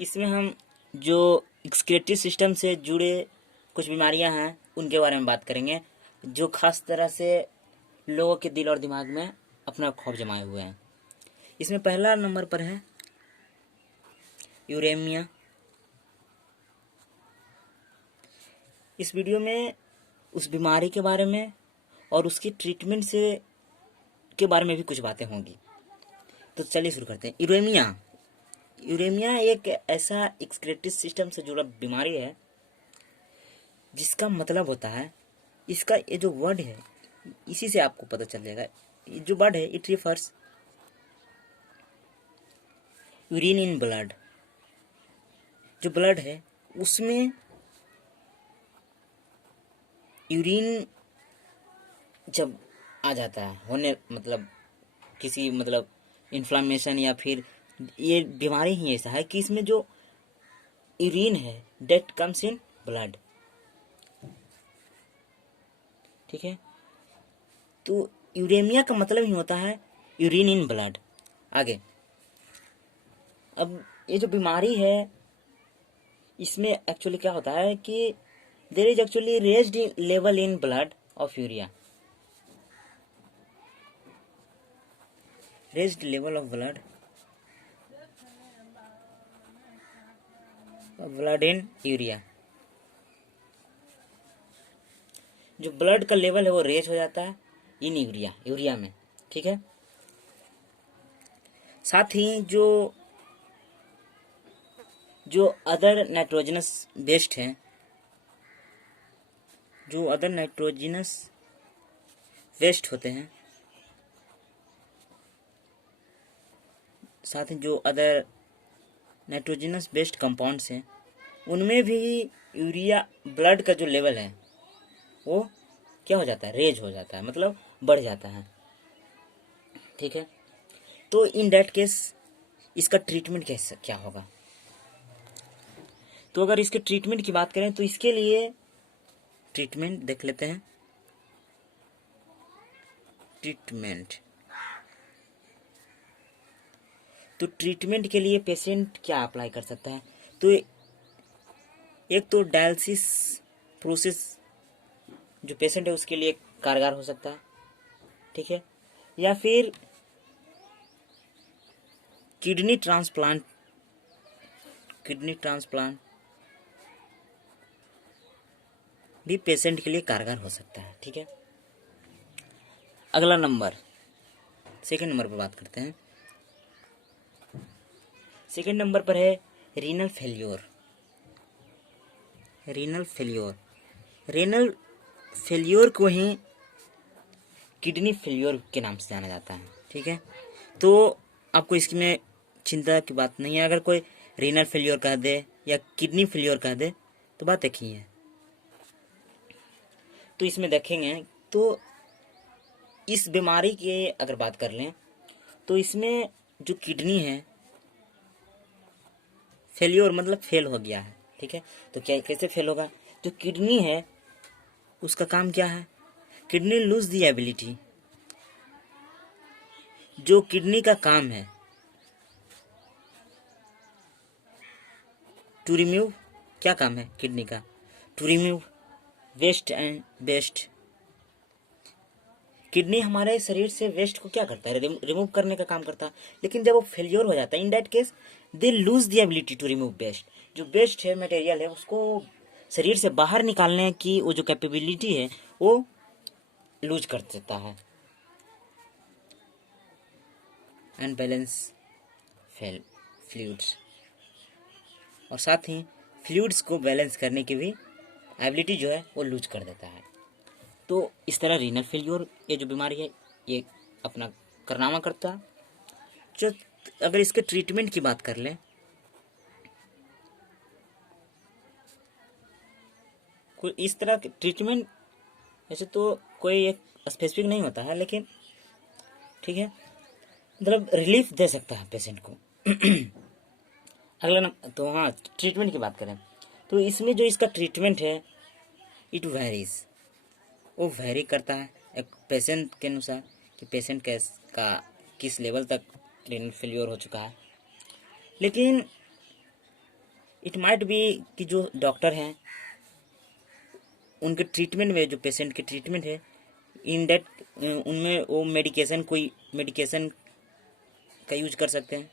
इसमें हम जो एक्सक्रीटरी सिस्टम से जुड़े कुछ बीमारियां हैं उनके बारे में बात करेंगे, जो खास तरह से लोगों के दिल और दिमाग में अपना खौफ जमाए हुए हैं। इसमें पहला नंबर पर है यूरेमिया। इस वीडियो में उस बीमारी के बारे में और उसकी ट्रीटमेंट से के बारे में भी कुछ बातें होंगी। तो चलिए शुरू करते हैं। यूरेमिया एक ऐसा एक्सक्रीटरी सिस्टम से जुड़ा बीमारी है जिसका मतलब होता है, इसका ये जो वर्ड है इसी से आपको पता चल जाएगा। ये जो वर्ड है it refers urine in blood. जो ब्लड है उसमें यूरिन जब आ जाता है होने, मतलब किसी इन्फ्लामेशन या फिर ये बीमारी ही ऐसा है कि इसमें जो यूरिन है डेट कम्स इन ब्लड। ठीक है, तो यूरेमिया का मतलब ही होता है यूरिन इन ब्लड। आगे, अब ये जो बीमारी है इसमें एक्चुअली क्या होता है कि there is actually raised level in blood of urea. Raised level of blood in urea. जो ब्लड का लेवल है वो रेज हो जाता है इन यूरिया में। ठीक है, साथ ही जो अदर नाइट्रोजनस वेस्ट हैं, जो अदर नाइट्रोजनस वेस्ट होते हैं, साथ ही जो अदर नाइट्रोजनस वेस्ट कंपाउंड्स हैं उनमें भी यूरिया ब्लड का जो लेवल है वो क्या हो जाता है, रेज हो जाता है, मतलब बढ़ जाता है। ठीक है, तो इन दैट केस इसका ट्रीटमेंट कैसे क्या होगा। तो अगर इसके ट्रीटमेंट की बात करें तो इसके लिए ट्रीटमेंट देख लेते हैं। ट्रीटमेंट, तो ट्रीटमेंट के लिए पेशेंट क्या अप्लाई कर सकता है। तो एक तो डायलिसिस प्रोसेस जो पेशेंट है उसके लिए कारगर हो सकता है। ठीक है, या फिर किडनी ट्रांसप्लांट भी पेशेंट के लिए कारगर हो सकता है। ठीक है, अगला नंबर, सेकंड नंबर पर बात करते हैं। सेकंड नंबर पर है रीनल फेल्योर को ही किडनी फेल्योर के नाम से जाना जाता है। ठीक है, तो आपको इसमें चिंता की बात नहीं है। अगर कोई रीनल फेल्योर कह दे या किडनी फेल्योर कह दे तो बात एक ही है। तो इसमें देखेंगे तो इस बीमारी की अगर बात कर लें तो इसमें जो किडनी है फेल्योर मतलब फेल हो गया है। ठीक है, तो क्या कैसे फेल होगा। जो किडनी है उसका काम क्या है, किडनी लूज दी एबिलिटी। जो किडनी का काम है टू रिमूव, क्या काम है किडनी का, to remove waste and best. Kidney हमारे शरीर से वेस्ट को क्या करता है, रिमूव करने का काम करता है। लेकिन जब वो फेल्योर हो जाता है in that case they lose the ability to remove waste. जो वेस्ट है, मटेरियल है, उसको शरीर से बाहर निकालने की वो जो कैपेबिलिटी है वो लूज कर देता है। अनबैलेंस फ्लूइड्स, और साथ ही फ्लूइड्स को बैलेंस करने की भी एबिलिटी जो है वो लूज कर देता है। तो इस तरह रीनल फेल्योर ये जो बीमारी है ये अपना कारनामा करता है। जो अगर इसके ट्रीटमेंट की बात कर लें, कोई इस तरह के ट्रीटमेंट वैसे तो कोई एक स्पेसिफिक नहीं होता है, लेकिन ठीक है, मतलब रिलीफ दे सकता है पेशेंट को। अगला तो हाँ, ट्रीटमेंट की बात करें तो इसमें जो इसका ट्रीटमेंट है इट वेरीज, वो वेरी करता है एक पेशेंट के अनुसार कि पेशेंट का किस लेवल तक रीनल फेल्योर हो चुका है। लेकिन इट माइट बी कि जो डॉक्टर हैं उनके ट्रीटमेंट में, जो पेशेंट के ट्रीटमेंट है, इन डेट उनमें वो मेडिकेशन, कोई मेडिकेशन का यूज कर सकते हैं,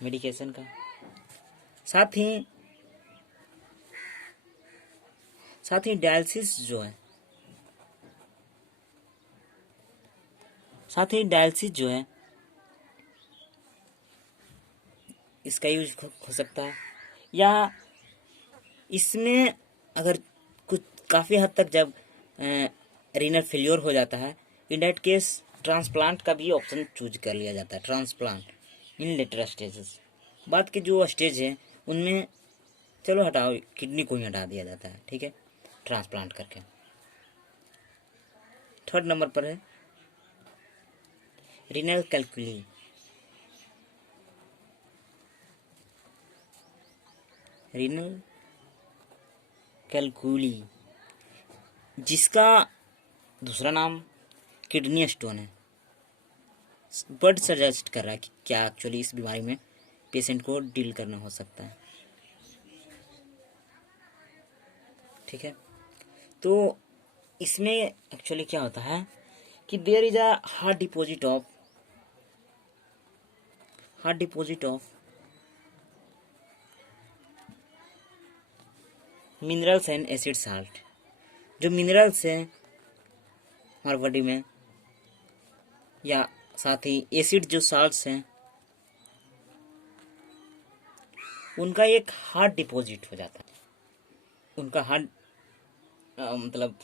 मेडिकेशन का। साथ ही डायलिसिस जो है, इसका यूज हो सकता है। या इसमें अगर कुछ काफ़ी हद तक जब रीनल फेल्योर हो जाता है, इन डेट केस ट्रांसप्लांट का भी ऑप्शन चूज कर लिया जाता है, ट्रांसप्लांट इन लेटर स्टेजेस। बाद के जो स्टेज है उनमें चलो हटाओ, किडनी को ही हटा दिया जाता है, ठीक है, ट्रांसप्लांट करके। थर्ड नंबर पर है रीनल कैलकुली। रीनल कैलकुली, जिसका दूसरा नाम किडनी स्टोन है। बर्ड सजेस्ट कर रहा है कि क्या एक्चुअली इस बीमारी में पेशेंट को डील करना हो सकता है, ठीक है। तो इसमें एक्चुअली क्या होता है कि there is a hard deposit of minerals and acid salt. जो मिनरल्स हैं हमारे बॉडी में, या साथ ही एसिड जो साल्ट्स हैं, उनका एक हार्ड डिपॉजिट हो जाता है। उनका मतलब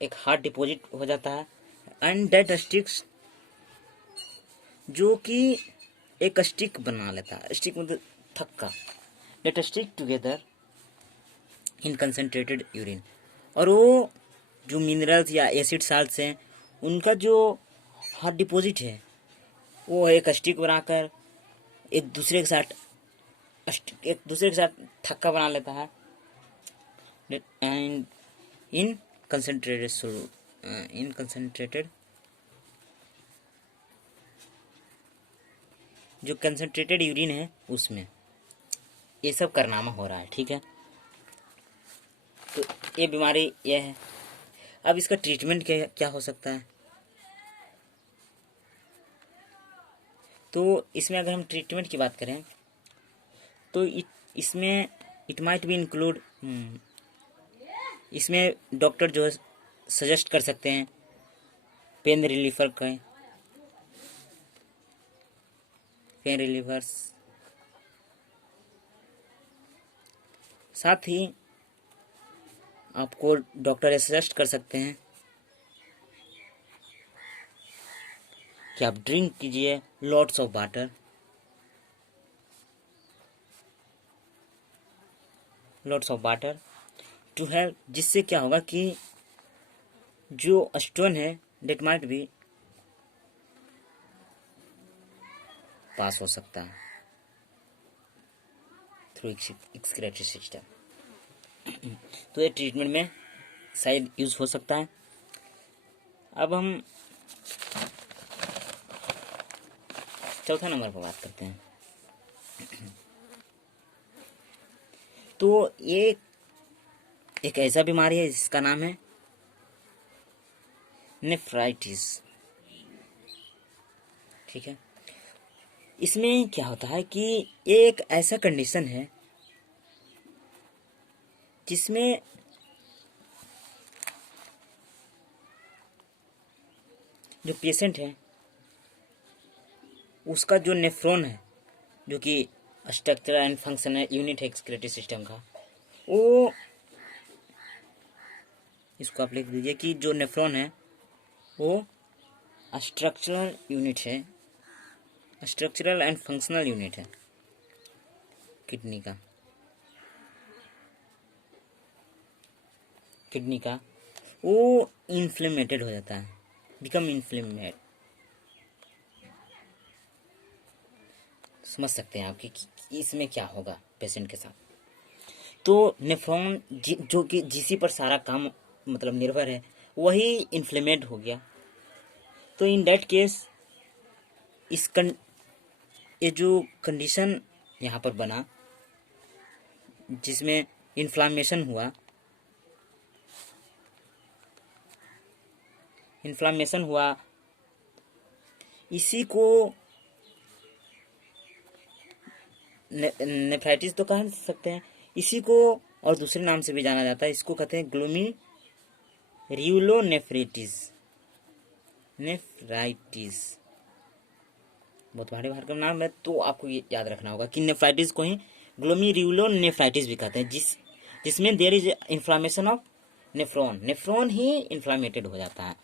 एक हार्ड डिपॉजिट हो जाता है। एंड दैट स्टिक्स, जो कि एक स्टिक बना लेता है, स्टिक मतलब थक्का, that stick together in concentrated urine. और वो जो मिनरल्स या एसिड साल्ट्स हैं, उनका जो हार्ड डिपॉजिट है, वो एक स्टिक बनाकर एक दूसरे के साथ थक्का बना लेता है। एंड इन कंसनट्रेटेड जो कंसनट्रेटेड यूरिन है उसमें ये सब कारनामा हो रहा है, ठीक है। तो ये बीमारी ये है। अब इसका ट्रीटमेंट क्या हो सकता है? तो इसमें अगर हम ट्रीटमेंट की बात करें तो इसमें इट माइट बी इंक्लूड, इसमें डॉक्टर जो है सजेस्ट कर सकते हैं पेन रिलीवर्स। साथ ही आपको डॉक्टर सजेस्ट कर सकते हैं कि आप ड्रिंक कीजिए lots of water to help, जिससे क्या होगा कि जो स्टोन है डेट माइट भी पास हो सकता है थ्रू एक्सक्रीटरी सिस्टम। तो ये ट्रीटमेंट में शायद यूज हो सकता है। अब हम चौथा नंबर पर बात करते हैं। तो ये एक ऐसा बीमारी है जिसका नाम है नेफ्राइटिस, ठीक है। इसमें क्या होता है कि ये एक ऐसा कंडीशन है जिसमें जो पेशेंट है उसका जो नेफ्रॉन है, जो कि स्ट्रक्चरल एंड फंक्शनल यूनिट है एक्सक्रीटरी सिस्टम का, वो इसको आप लिख दीजिए कि जो नेफ्रॉन है वो स्ट्रक्चरल एंड फंक्शनल यूनिट है किडनी का वो इन्फ्लेमेटेड हो जाता है, बिकम इन्फ्लेमेटेड। समझ सकते हैं आप कि इसमें क्या होगा पेशेंट के साथ। तो नेफ्रॉन जो कि जिसी पर सारा काम मतलब निर्भर है, वही इन्फ्लेमेट हो गया। तो इन दैट केस ये जो कंडीशन यहाँ पर बना, जिसमें इन्फ्लामेशन हुआ, इसी को नेफ्राइटिस तो कह सकते हैं। इसी को और दूसरे नाम से भी जाना जाता है, इसको कहते हैं ग्लोमेरुलोनेफ्राइटिस। बहुत भारी भरकम नाम है, तो आपको ये याद रखना होगा कि नेफ्राइटिस को ही ग्लोमेरुलोनेफ्राइटिस भी कहते हैं, जिसमें there is inflammation of nephron ही इन्फ्लामेटेड हो जाता है।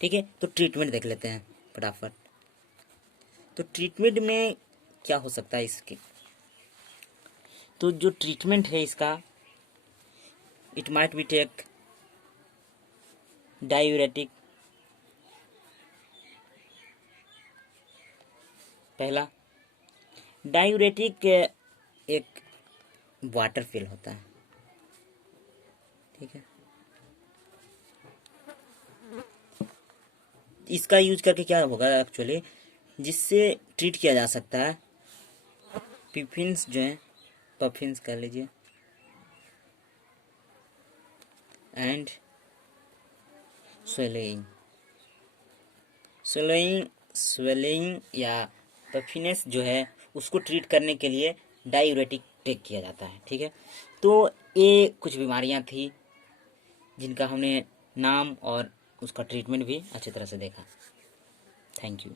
ठीक है, तो ट्रीटमेंट देख लेते हैं फटाफट। तो ट्रीटमेंट में क्या हो सकता है इसके, तो जो ट्रीटमेंट है इसका, it might be take diuretic. पहला डायूरेटिक एक वाटर फिल होता है, ठीक है। इसका यूज करके क्या होगा एक्चुअली, जिससे ट्रीट किया जा सकता है पिफिन्स जो है, पफिन्स कर लीजिए, एंड स्वेलिंग या पफिनेस जो है, उसको ट्रीट करने के लिए डायूरेटिक टेक किया जाता है, ठीक है। तो ये कुछ बीमारियां थी जिनका हमने नाम और उसका ट्रीटमेंट भी अच्छी तरह से देखा। Thank you.